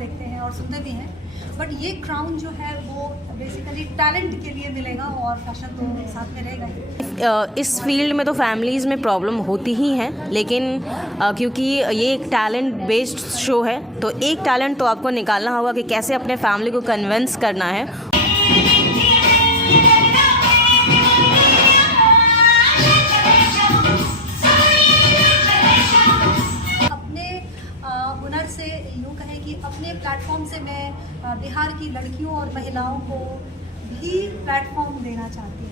देखते हैं और सुनते भी हैं, बट ये क्राउन जो है वो बेसिकली टैलेंट के लिए मिलेगा और फैशन तो साथ में रहेगा ही। इस फील्ड में तो फैमिलीज़ में प्रॉब्लम होती ही हैं, लेकिन क्योंकि ये एक टैलेंट बेस्ड शो है तो एक टैलेंट तो आपको निकालना होगा कि कैसे अपने फैमिली को कन्विंस करना है। हुनर से यूँ कहें कि अपने प्लेटफॉर्म से मैं बिहार की लड़कियों और महिलाओं को भी प्लेटफॉर्म देना चाहती हूँ।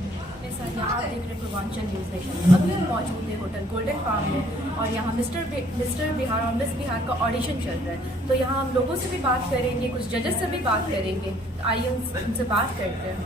सर यहाँ आप देख रहे हैं पूर्वांचल न्यूज़ नेशन। अभी हम मौजूद है होटल गोल्डन फार्म में और यहाँ मिस्टर बिहार और मिस बिहार का ऑडिशन चल रहा है। तो यहाँ हम लोगों से भी बात करेंगे, कुछ जजेस से भी बात करेंगे। आइए उनसे बात करते हैं।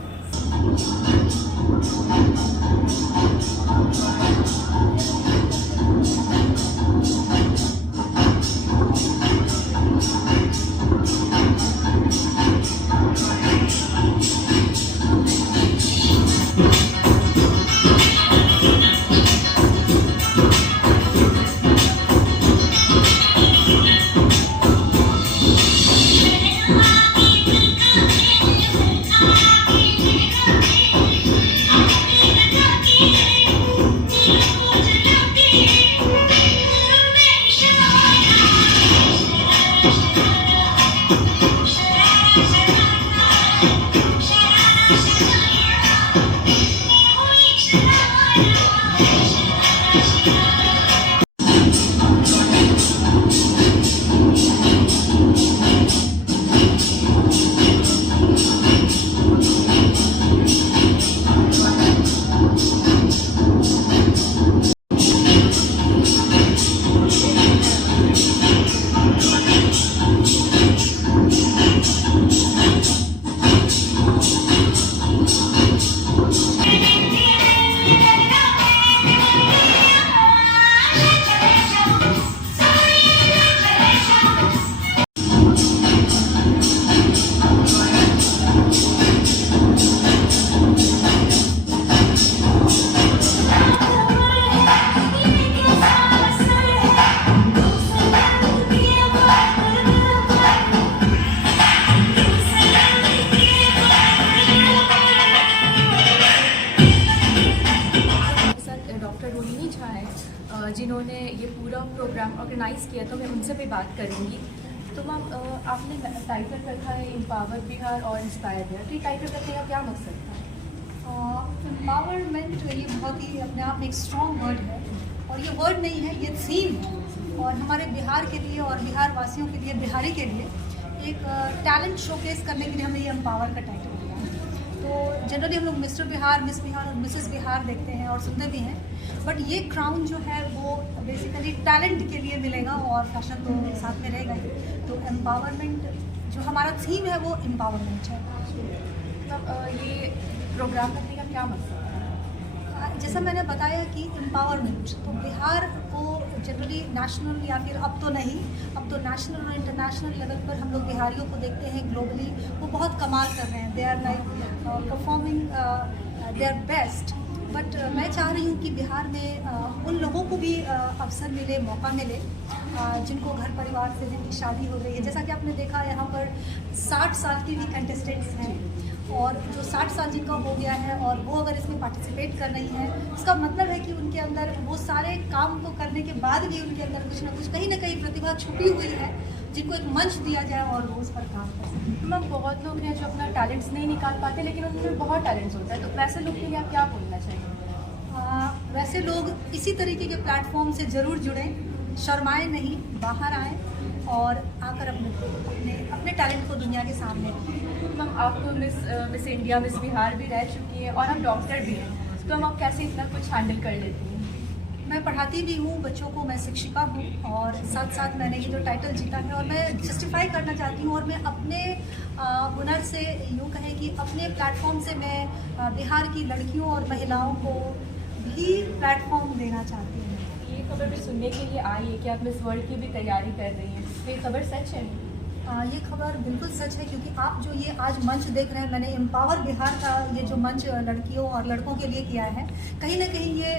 जिन्होंने ये पूरा प्रोग्राम ऑर्गेनाइज़ किया, तो मैं उनसे भी बात करूँगी। तो मैम आपने टाइटल रखा है एम्पावर बिहार और इंस्पायर बिहार, तो ये टाइटल रखने का क्या मकसद था? एम्पावरमेंट ये बहुत ही अपने आप में एक स्ट्रॉन्ग वर्ड है और ये वर्ड नहीं है, ये थीम है और हमारे बिहार के लिए और बिहार वासियों के लिए, बिहारी के लिए एक टैलेंट शोकेस करने के लिए हमने ये एम्पावर का टाइटल दिया है। तो जनरली हम लोग मिस्टर बिहार, मिस बिहार और मिसेस बिहार देखते हैं और सुनते भी हैं, बट ये क्राउन जो है वो बेसिकली टैलेंट के लिए मिलेगा और फैशन तो साथ में रहेगा ही। तो एम्पावरमेंट जो हमारा थीम है वो एम्पावरमेंट है। मतलब ये प्रोग्राम करने का क्या मकसद है? जैसा मैंने बताया कि एम्पावरमेंट, तो बिहार को जनरली नेशनल या फिर अब तो नहीं, अब तो नेशनल और इंटरनेशनल लेवल पर हम लोग बिहारियों को देखते हैं ग्लोबली, वो बहुत कमाल कर रहे हैं। They are like performing their best. But मैं चाह रही हूँ कि बिहार में उन लोगों को भी अवसर मिले, मौका मिले जिनको घर परिवार से जिनकी शादी हो गई है। जैसा कि आपने देखा यहाँ पर 60 साल की भी कंटेस्टेंट्स हैं और जो 60 साल जिनका हो गया है और वो अगर इसमें पार्टिसिपेट कर रही हैं, इसका मतलब है कि उनके अंदर वो सारे काम को करने के बाद भी उनके अंदर कुछ ना कुछ, कहीं ना कहीं प्रतिभा छुपी हुई है जिनको एक मंच दिया जाए और वो उस पर काम कर सकें। मैम बहुत लोग हैं जो अपना टैलेंट्स नहीं निकाल पाते, लेकिन उनमें बहुत टैलेंट्स होता है, तो वैसे लोग के लिए आप क्या बोलना चाहिए? वैसे लोग इसी तरीके के प्लेटफॉर्म से ज़रूर जुड़ें, शर्माएं नहीं, बाहर आएँ और आकर अपने टैलेंट को दुनिया के सामने रखें। मैम आप तो मिस इंडिया, मिस बिहार भी रह चुकी हैं और आप डॉक्टर भी हैं, तो हम आप कैसे इतना कुछ हैंडल कर लेती हैं? मैं पढ़ाती भी हूँ बच्चों को, मैं शिक्षिका हूँ और साथ साथ मैंने ये जो टाइटल जीता है और मैं जस्टिफाई करना चाहती हूँ और मैं अपने हुनर से यूँ कहें कि अपने प्लेटफॉर्म से मैं बिहार की लड़कियों और महिलाओं को भी प्लेटफॉर्म देना चाहती हूँ। ये खबर भी सुनने के लिए आई है कि आप मिस वर्ल्ड की भी तैयारी कर रही हैं, तो ये खबर सच है? ये खबर बिल्कुल सच है, क्योंकि आप जो ये आज मंच देख रहे हैं, मैंने एम्पावर बिहार का ये जो मंच लड़कियों और लड़कों के लिए किया है, कहीं ना कहीं ये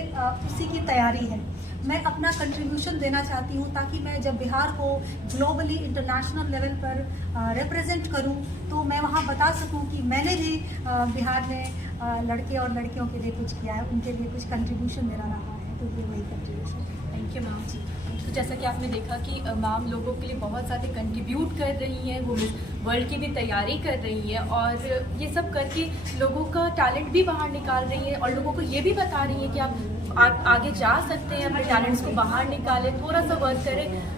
उसी की तैयारी है। मैं अपना कंट्रीब्यूशन देना चाहती हूँ ताकि मैं जब बिहार को ग्लोबली इंटरनेशनल लेवल पर रिप्रेजेंट करूँ तो मैं वहाँ बता सकूँ कि मैंने भी बिहार में लड़के और लड़कियों के लिए कुछ किया है, उनके लिए कुछ कंट्रीब्यूशन मेरा रहा है, तो ये वही कंट्रीब्यूशन है। थैंक यू मैम जी। तो जैसा कि आपने देखा कि मैम लोगों के लिए बहुत सारे कंट्रीब्यूट कर रही हैं, वो वर्ल्ड की भी तैयारी कर रही हैं और ये सब करके लोगों का टैलेंट भी बाहर निकाल रही है और लोगों को ये भी बता रही है कि आप आगे जा सकते हैं, अपने टैलेंट्स को बाहर निकालें, थोड़ा सा वर्क करें।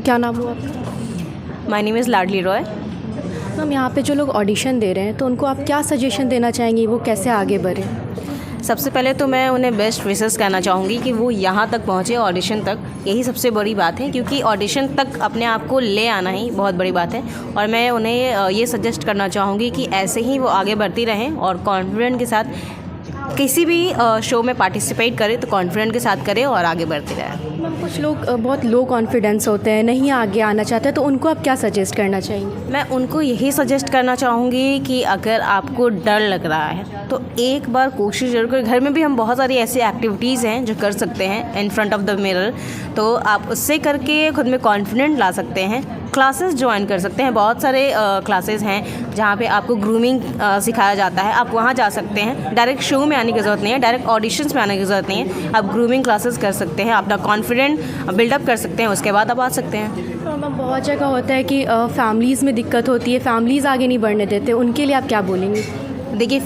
क्या नाम हुआ आपका? My name is Ladli Roy. Ma'am, यहाँ पे जो लोग ऑडिशन दे रहे हैं तो उनको आप क्या सजेशन देना चाहेंगी, वो कैसे आगे बढ़ें? सबसे पहले तो मैं उन्हें बेस्ट विशेस कहना चाहूँगी कि वो यहाँ तक पहुँचे, ऑडिशन तक। यही सबसे बड़ी बात है, क्योंकि ऑडिशन तक अपने आप को ले आना ही बहुत बड़ी बात है। और मैं उन्हें ये सजेस्ट करना चाहूँगी कि ऐसे ही वो आगे बढ़ती रहें और कॉन्फिडेंट के साथ किसी भी शो में पार्टिसिपेट करें, तो कॉन्फिडेंट के साथ करें और आगे बढ़ते रहें। मैम, कुछ लोग बहुत लो कॉन्फिडेंस होते हैं, नहीं आगे आना चाहते, तो उनको आप क्या सजेस्ट करना चाहेंगे? मैं उनको यही सजेस्ट करना चाहूँगी कि अगर आपको डर लग रहा है तो एक बार कोशिश जरूर करें। घर में भी हम बहुत सारी ऐसी एक्टिविटीज़ हैं जो कर सकते हैं in front of the mirror, तो आप उससे करके खुद में कॉन्फिडेंट ला सकते हैं। क्लासेस ज्वाइन कर सकते हैं, बहुत सारे क्लासेस हैं जहाँ पे आपको ग्रूमिंग सिखाया जाता है, आप वहाँ जा सकते हैं। डायरेक्ट शो में आने की ज़रूरत नहीं है, डायरेक्ट ऑडिशंस में आने की ज़रूरत नहीं है। आप ग्रूमिंग क्लासेस कर सकते हैं, अपना कॉन्फिडेंट बिल्डअप कर सकते हैं, उसके बाद आप आ सकते हैं। मैम, बहुत जगह होता है कि फैमिलीज़ में दिक्कत होती है, फैमिलीज़ आगे नहीं बढ़ने देते, उनके लिए आप क्या बोलेंगे? देखिए,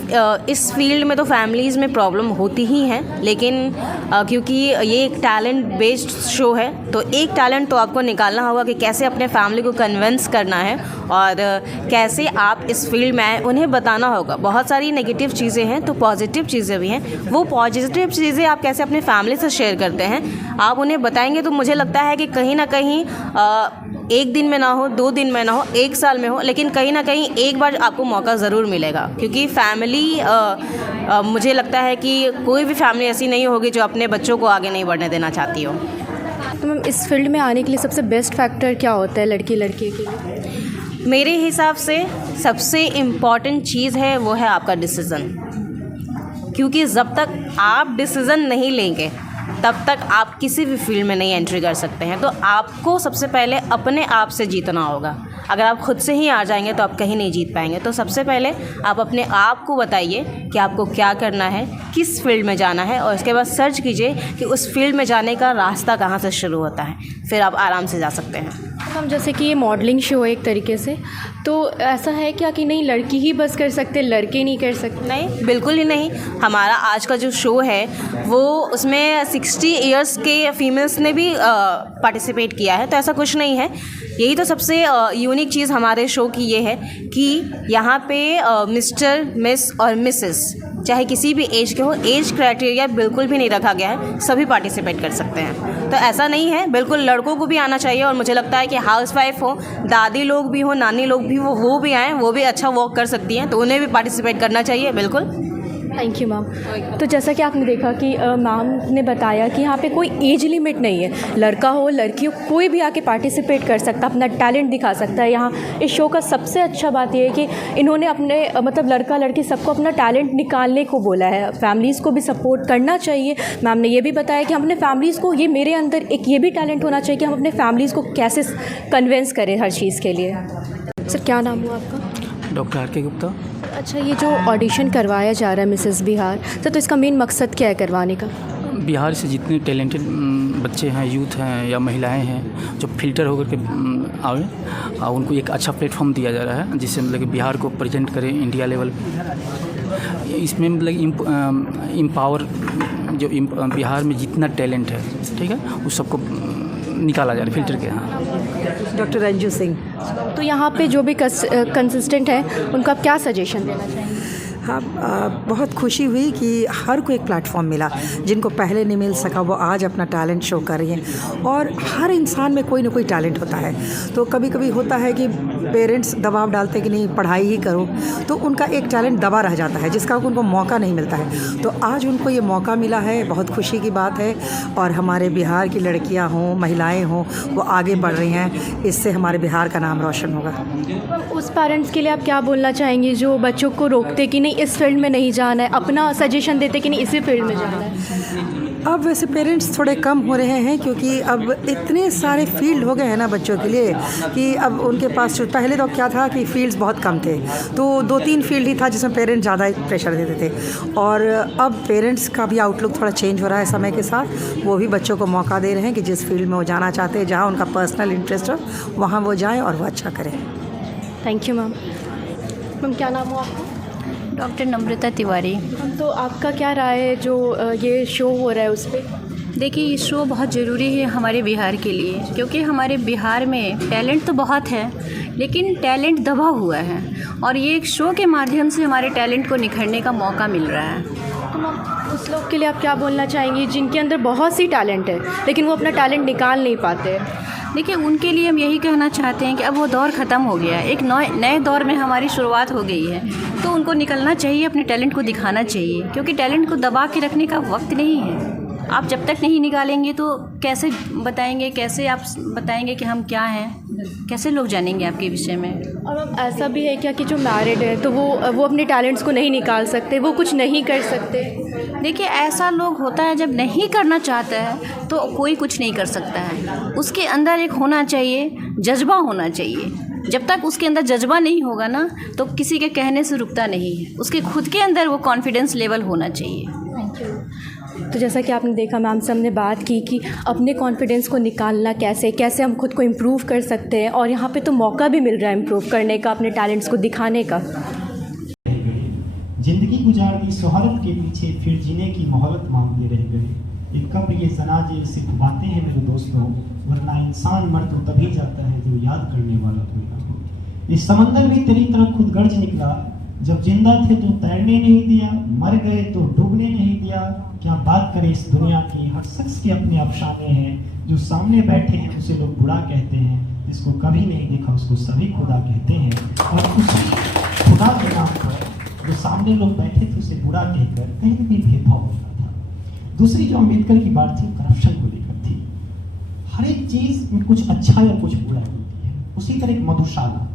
इस फील्ड में तो फैमिलीज़ में प्रॉब्लम होती ही है, लेकिन क्योंकि ये एक टैलेंट बेस्ड शो है, तो एक टैलेंट तो आपको निकालना होगा कि कैसे अपने फैमिली को कन्विंस करना है और कैसे आप इस फील्ड में आए, उन्हें बताना होगा। बहुत सारी नेगेटिव चीज़ें हैं तो पॉजिटिव चीज़ें भी हैं, वो पॉजिटिव चीज़ें आप कैसे अपने फैमिली से शेयर करते हैं, आप उन्हें बताएंगे तो मुझे लगता है कि कहीं ना कहीं एक दिन में ना हो, 2 दिन में ना हो, 1 साल में हो, लेकिन कहीं ना कहीं एक बार आपको मौका ज़रूर मिलेगा। क्योंकि फैमिली मुझे लगता है कि कोई भी फैमिली ऐसी नहीं होगी जो अपने बच्चों को आगे नहीं बढ़ने देना चाहती हो। तो मैम, इस फील्ड में आने के लिए सबसे बेस्ट फैक्टर क्या होता है लड़की लड़के के लिए? मेरे हिसाब से सबसे इम्पॉर्टेंट चीज़ है वो है आपका डिसीज़न, क्योंकि जब तक आप डिसीज़न नहीं लेंगे तब तक आप किसी भी फील्ड में नहीं एंट्री कर सकते हैं। तो आपको सबसे पहले अपने आप से जीतना होगा। अगर आप खुद से ही आ जाएंगे तो आप कहीं नहीं जीत पाएंगे। तो सबसे पहले आप अपने आप को बताइए कि आपको क्या करना है, किस फील्ड में जाना है, और उसके बाद सर्च कीजिए कि उस फील्ड में जाने का रास्ता कहाँ से शुरू होता है, फिर आप आराम से जा सकते हैं। हम जैसे कि ये मॉडलिंग शो है एक तरीके से, तो ऐसा है क्या कि नहीं लड़की ही बस कर सकते, लड़के नहीं कर सकते? नहीं, बिल्कुल ही नहीं। हमारा आज का जो शो है वो उसमें 60 इयर्स के फीमेल्स ने भी पार्टिसिपेट किया है, तो ऐसा कुछ नहीं है। यही तो सबसे यूनिक चीज़ हमारे शो की ये है कि यहाँ पे मिस्टर, मिस और मिसेस चाहे किसी भी एज के हो, एज क्राइटेरिया बिल्कुल भी नहीं रखा गया है, सभी पार्टिसिपेट कर सकते हैं। तो ऐसा नहीं है, बिल्कुल लड़कों को भी आना चाहिए। और मुझे लगता है कि हाउसवाइफ हो, दादी लोग भी हो, नानी लोग भी हो, वो भी आएँ, वो भी अच्छा वॉक कर सकती हैं, तो उन्हें भी पार्टिसिपेट करना चाहिए। बिल्कुल। Thank you ma'am. तो जैसा कि आपने देखा कि मैम ने बताया कि यहाँ पे कोई एज लिमिट नहीं है, लड़का हो लड़की हो कोई भी आके पार्टिसिपेट कर सकता, अपना टैलेंट दिखा सकता है। यहाँ इस शो का सबसे अच्छा बात यह है कि इन्होंने अपने मतलब लड़का लड़की सबको अपना टैलेंट निकालने को बोला है, फैमिलीज़ को भी सपोर्ट करना चाहिए। मैम ने ये भी बताया कि हम अपने फैमिलीज़ को, ये मेरे अंदर एक ये भी टैलेंट होना चाहिए कि हम अपने फैमिलीज़ को कैसे कन्विंस करें हर चीज़ के लिए। सर, क्या नाम हुआ आपका? डॉक्टर आर के गुप्ता। अच्छा, ये जो ऑडिशन करवाया जा रहा है मिसेस बिहार, तो इसका मेन मकसद क्या है करवाने का? बिहार से जितने टैलेंटेड बच्चे हैं, यूथ हैं या महिलाएं हैं जो फिल्टर होकर के आए और उनको एक अच्छा प्लेटफॉर्म दिया जा रहा है जिससे मतलब कि बिहार को प्रेजेंट करें इंडिया लेवल पे। इसमें मतलब इम्पावर जो बिहार में जितना टैलेंट है, ठीक है, उस सबको निकाला जा रहा है फिल्टर के। हाँ, डॉक्टर रंजू सिंह। तो यहाँ पे जो भी कंसिस्टेंट है उनको आप क्या सजेशन देना चाहेंगे? हाँ, बहुत खुशी हुई कि हर को एक प्लेटफॉर्म मिला। जिनको पहले नहीं मिल सका वो आज अपना टैलेंट शो कर रही हैं। और हर इंसान में कोई ना कोई टैलेंट होता है। तो कभी कभी होता है कि पेरेंट्स दबाव डालते हैं कि नहीं पढ़ाई ही करो, तो उनका एक टैलेंट दबा रह जाता है जिसका उनको मौका नहीं मिलता है। तो आज उनको ये मौका मिला है, बहुत खुशी की बात है। और हमारे बिहार की लड़कियाँ हों, महिलाएँ हों, वो आगे बढ़ रही हैं। इससे हमारे बिहार का नाम रोशन होगा। उस पेरेंट्स के लिए आप क्या बोलना चाहेंगे जो बच्चों को रोकते कि नहीं इस फील्ड में नहीं जाना है, अपना सजेशन देते कि नहीं इसी फील्ड में जाना है? अब वैसे पेरेंट्स थोड़े कम हो रहे हैं क्योंकि अब इतने सारे फील्ड हो गए हैं ना बच्चों के लिए कि अब उनके पास पहले तो क्या था कि फील्ड्स बहुत कम थे, तो 2-3 फील्ड ही था जिसमें पेरेंट्स ज़्यादा प्रेशर देते थे। और अब पेरेंट्स का भी आउटलुक थोड़ा चेंज हो रहा है समय के साथ। वो भी बच्चों को मौका दे रहे हैं कि जिस फील्ड में वो जाना चाहते हैं, जहाँ उनका पर्सनल इंटरेस्ट हो वहाँ वो जाएँ और वो अच्छा करें। Thank you ma'am. मैम क्या नाम हो आपका? डॉक्टर नम्रता तिवारी। तो आपका क्या राय है जो ये शो हो रहा है उस पर? देखिए, ये शो बहुत ज़रूरी है हमारे बिहार के लिए, क्योंकि हमारे बिहार में टैलेंट तो बहुत है लेकिन टैलेंट दबा हुआ है और ये एक शो के माध्यम से हमारे टैलेंट को निखरने का मौका मिल रहा है। तो मैम उस लोग के लिए आप क्या बोलना चाहेंगी जिनके अंदर बहुत सी टैलेंट है लेकिन वो अपना टैलेंट निकाल नहीं पाते? देखिए, उनके लिए हम यही कहना चाहते हैं कि अब वो दौर ख़त्म हो गया है, एक नए दौर में हमारी शुरुआत हो गई है। तो उनको निकलना चाहिए, अपने टैलेंट को दिखाना चाहिए, क्योंकि टैलेंट को दबा के रखने का वक्त नहीं है। आप जब तक नहीं निकालेंगे तो कैसे बताएंगे, कैसे आप बताएंगे कि हम क्या हैं, कैसे लोग जानेंगे आपके विषय में? और अब ऐसा भी है क्या कि जो मैरिड है तो वो अपने टैलेंट्स को नहीं निकाल सकते, वो कुछ नहीं कर सकते? देखिए, ऐसा लोग होता है जब नहीं करना चाहता है तो कोई कुछ नहीं कर सकता है। उसके अंदर एक होना चाहिए, जज्बा होना चाहिए। जब तक उसके अंदर जज्बा नहीं होगा ना तो किसी के कहने से रुकता नहीं है। उसके खुद के अंदर वो कॉन्फिडेंस लेवल होना चाहिए। Thank you. तो जैसा कि आपने देखा मैम से हमने बात की कि अपने कॉन्फिडेंस को निकालना कैसे हम खुद को इम्प्रूव कर सकते हैं, और यहाँ पे तो मौका भी मिल रहा है इम्प्रूव करने का, अपने टैलेंट्स को दिखाने का। जिंदगी गुजार दी शोहरत के पीछे फिर जीने की मोहब्बत मांगते रह गए। ये कब्र ये जनाजे सिर्फ बातें हैं मेरे दोस्तों, वरना इंसान मर तो तभी जाता है जो याद करने वाला कोई ना हो। इस समंदर भी तेरी तरह खुद गर्ज निकला, जब जिंदा थे तो तैरने नहीं दिया, मर गए तो डूबने नहीं दिया। क्या बात करें इस दुनिया की, हर शख्स के अपने अफसाने हैं। जो सामने बैठे हैं उसे लोग बुरा कहते हैं, जिसको कभी नहीं देखा उसको सभी खुदा कहते हैं। और उसी खुदा के नाम पर जो सामने लोग बैठे थे उसे बुरा कहकर कहीं भी भेदभाव होता था। दूसरी जो अम्बेडकर की बात थी करप्शन को लेकर थी। हर एक चीज में कुछ अच्छा या कुछ बुरा होती है। उसी तरह एक मधुशाला,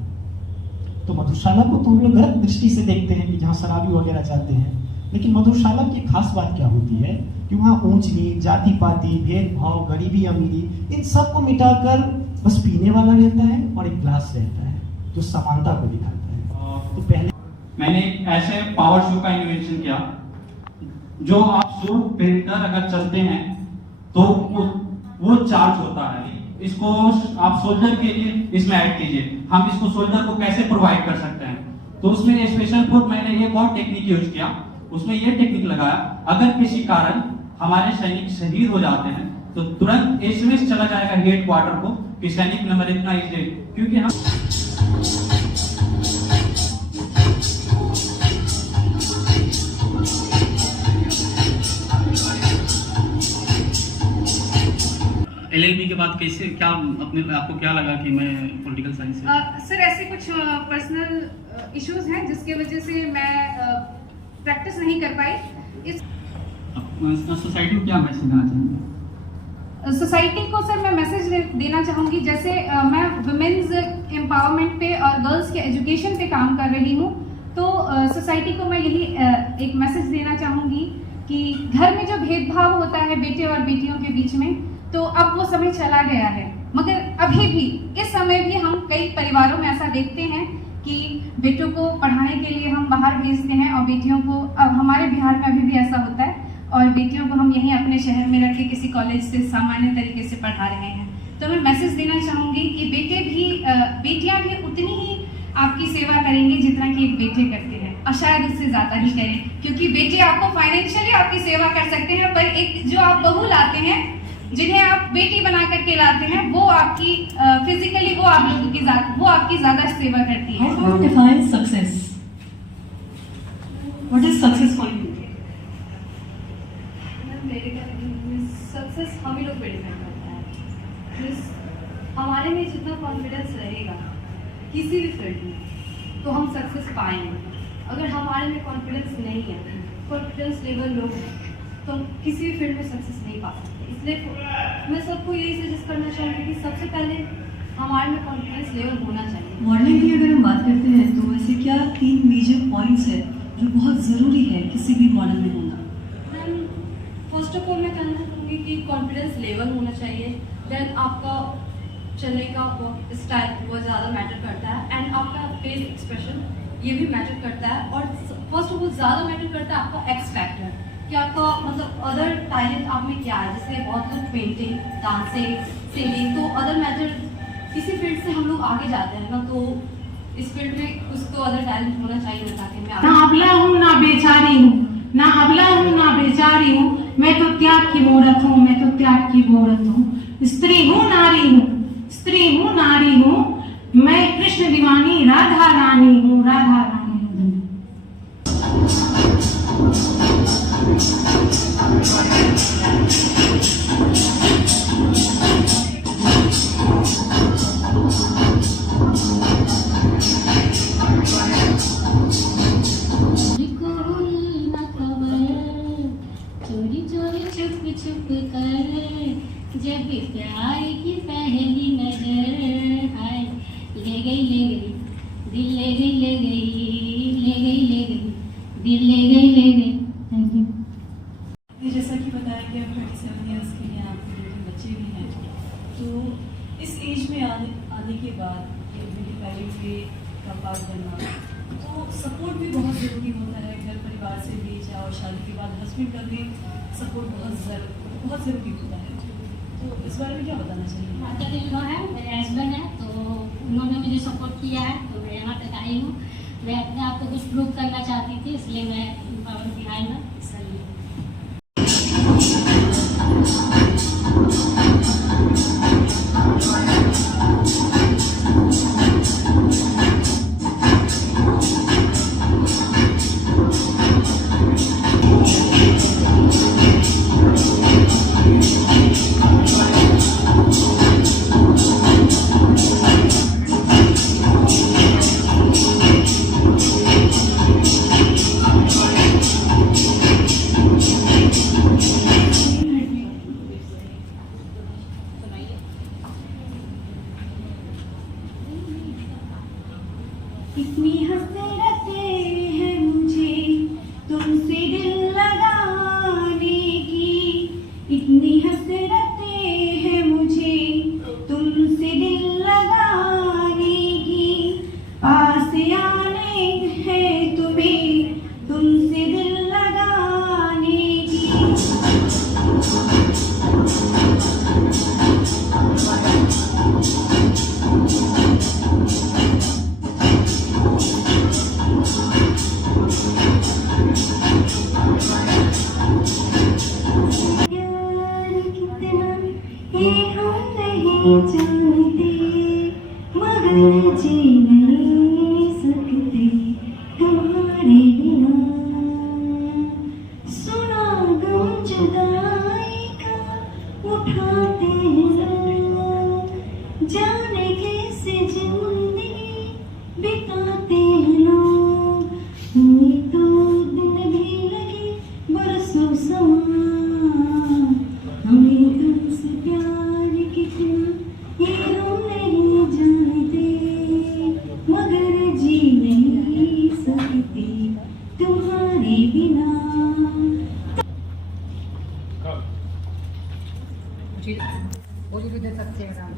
तो मधुशाला को तो हम लोग गलत दृष्टि से देखते हैं कि जहाँ शराबी वगैरह जाते हैं, लेकिन मधुशाला की खास बात क्या होती है कि वहाँ ऊंच नीच, जाति पाति, भेदभाव, गरीबी अमीरी, इन सब को मिटाकर बस पीने वाला रहता है और एक ग्लास रहता है जो समानता को दिखाता है। तो पहले मैंने एक ऐसे पावर शो का इन्वेंशन किया जो आप सूट पहनकर अगर चलते हैं तो वो चार्ज होता है। इसको आप सोल्जर के लिए इसमें ऐड कीजिए, हम इसको सोल्जर को कैसे प्रोवाइड कर सकते हैं। तो उसमें स्पेशल फॉर मैंने एक और टेक्निक यूज किया। उसमें ये टेक्निक लगाया, अगर किसी कारण हमारे सैनिक शहीद हो जाते हैं तो तुरंत एसएमएस चला जाएगा हेड क्वार्टर को कि सैनिक नंबर इतना इज, क्योंकि हम LLB के बाद कैसे क्या आपको क्या लगा कि मैं पॉलिटिकल साइंस से? सर ऐसे कुछ पर्सनल इश्यूज हैं जिसके वजह से मैं प्रैक्टिस नहीं कर पाई। इस सोसाइटी को क्या मैसेज देना चाहेंगे? सोसाइटी को सर मैं मैसेज देना चाहूँगी, जैसे मैं वुमेन्स एम्पावरमेंट पे और गर्ल्स के एजुकेशन पे काम कर रही हूँ, तो सोसाइटी को मैं यही एक मैसेज देना चाहूँगी कि घर में जो भेदभाव होता है बेटे और बेटियों के बीच में, तो अब वो समय चला गया है। मगर अभी भी इस समय भी हम कई परिवारों में ऐसा देखते हैं कि बेटों को पढ़ाने के लिए हम बाहर भेजते हैं और बेटियों को, अब हमारे बिहार में अभी भी ऐसा होता है। और बेटियों को हम यहीं अपने शहर में रख के किसी कॉलेज से सामान्य तरीके से पढ़ा रहे हैं। तो मैं मैसेज देना चाहूँगी कि बेटियाँ भी उतनी ही आपकी सेवा करेंगी जितना कि एक बेटे करते हैं, और शायद उससे ज़्यादा ही करें, क्योंकि बेटे आपको फाइनेंशियली आपकी सेवा कर सकते हैं, पर एक जो आप बहू लाते हैं, जिन्हें आप बेटी बना करके लाते हैं, वो आपकी फिजिकली वो आपकी ज़्यादा सेवा करती है। How do you define success? What is success for you? मेरे सक्सेस हम ही लोग पे डिपेंड करता है। हमारे में जितना कॉन्फिडेंस रहेगा किसी भी फील्ड में तो हम सक्सेस पाएंगे। अगर हमारे में कॉन्फिडेंस नहीं है, कॉन्फिडेंस लेवल लो है, तो हम किसी भी फील्ड में सक्सेस नहीं पा सकते। इसलिए मैं सबको यही सजेस्ट करना चाहूँगी कि सबसे पहले हमारे में कॉन्फिडेंस लेवल होना चाहिए। मॉडलिंग की अगर हम बात करते हैं तो ऐसे क्या 3 मेजर पॉइंट्स है जो बहुत ज़रूरी है किसी भी मॉडल में होना? फर्स्ट ऑफ ऑल मैं कहना चाहूँगी कि कॉन्फिडेंस लेवल होना चाहिए, देन आपका चलने का स्टाइल बहुत ज़्यादा मैटर करता है, एंड आपका फेस एक्सप्रेशन ये भी मैटर करता है, और फर्स्ट ऑफ ऑल ज़्यादा मैटर करता है आपका एक्स फैक्टर, कि आपका मतलब अदर टैलेंट आप में क्या है। जैसे बहुत लोग पेंटिंग, डांसिंग, सिंगिंग, तो अदर मैटर किसी फील्ड से हम लोग आगे जाते हैं ना, तो इस फील्ड में कुछ तो अदर टैलेंट होना चाहिए ताकि मैं ना अबला हूँ ना बेचारी हूँ, ना अबला हूँ ना बेचारी हूँ, मैं तो त्याग की मूरत हूँ, मैं तो त्याग की मूरत हूँ। स्त्री हूँ नारी हूँ, स्त्री हूँ नारी हूँ, मैं कृष्ण दीवानी राधा रानी हूँ, राधा रानी हूँ। छुप कर जब प्यार की पहली नजर आए, ले गई दिल ले गई ले गई ले गई ले गई दिल ले गई ले गई। Thank you. जैसा कि बताया कि आप 27 ईयर्स के लिए आपके 2 बच्चे भी हैं, तो इस एज में आने के बाद ब्यूटी पैलेट का पार्ट बनना, तो सपोर्ट भी बहुत ज़रूरी होता है घर परिवार से भी, चाहे और शादी के बाद हस्बैंड का भी सपोर्ट बहुत ज़रूरी होता है। तो इस बारे में क्या बताना चाहिए? माता दिल्लो है, मेरे हस्बैंड है, तो उन्होंने मुझे सपोर्ट किया है, तो मैं यहाँ तक आई हूँ। मैं अपने आप को कुछ प्रूव करना चाहती थी, इसलिए मैं पावर की आई ना, इसलिए। इतनी हसरतें हैं मुझे तुमसे दिल लगाने की, इतनी हसरतें हैं मुझे तुमसे दिल लगाने की, पास आने हैं तुम्हें तुमसे दिल लगाने की। जानते मगर जी नहीं सकते तुम्हारे बिना, सुना गम जुदाई का उठाते हैं, जाने कैसे जिंदगी बिताते हैं लोग, हुई तो दिन भी लगे बरसों समा, हमें तुमसे प्यार कितना ये हम नहीं जानते, मगर जी नहीं सकते तुम्हारे बिना। वो भी दे सकते हैं।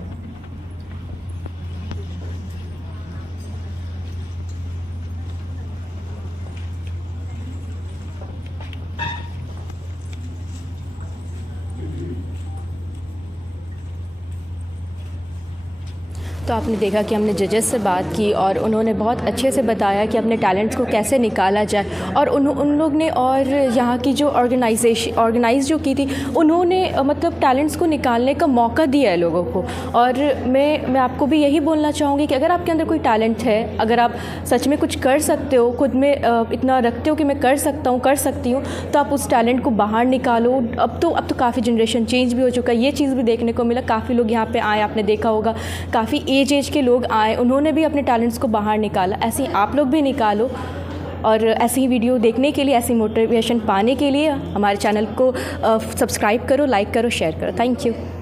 तो आपने देखा कि हमने जजेस से बात की और उन्होंने बहुत अच्छे से बताया कि अपने टैलेंट्स को कैसे निकाला जाए, और उन लोग ने और यहाँ की जो ऑर्गेनाइज जो की थी उन्होंने मतलब टैलेंट्स को निकालने का मौका दिया है लोगों को। और मैं आपको भी यही बोलना चाहूँगी कि अगर आपके अंदर कोई टैलेंट है, अगर आप सच में कुछ कर सकते हो, खुद में इतना रखते हो कि मैं कर सकता हूँ, कर सकती हूँ, तो आप उस टैलेंट को बाहर निकालो। अब तो काफ़ी जनरेशन चेंज भी हो चुका है, ये चीज़ भी देखने को मिला। काफ़ी लोग यहाँ पे आए, आपने देखा होगा काफ़ी एज के लोग आए, उन्होंने भी अपने टैलेंट्स को बाहर निकाला। ऐसे ही आप लोग भी निकालो। और ऐसी ही वीडियो देखने के लिए, ऐसी मोटिवेशन पाने के लिए हमारे चैनल को सब्सक्राइब करो, लाइक करो, शेयर करो। Thank you.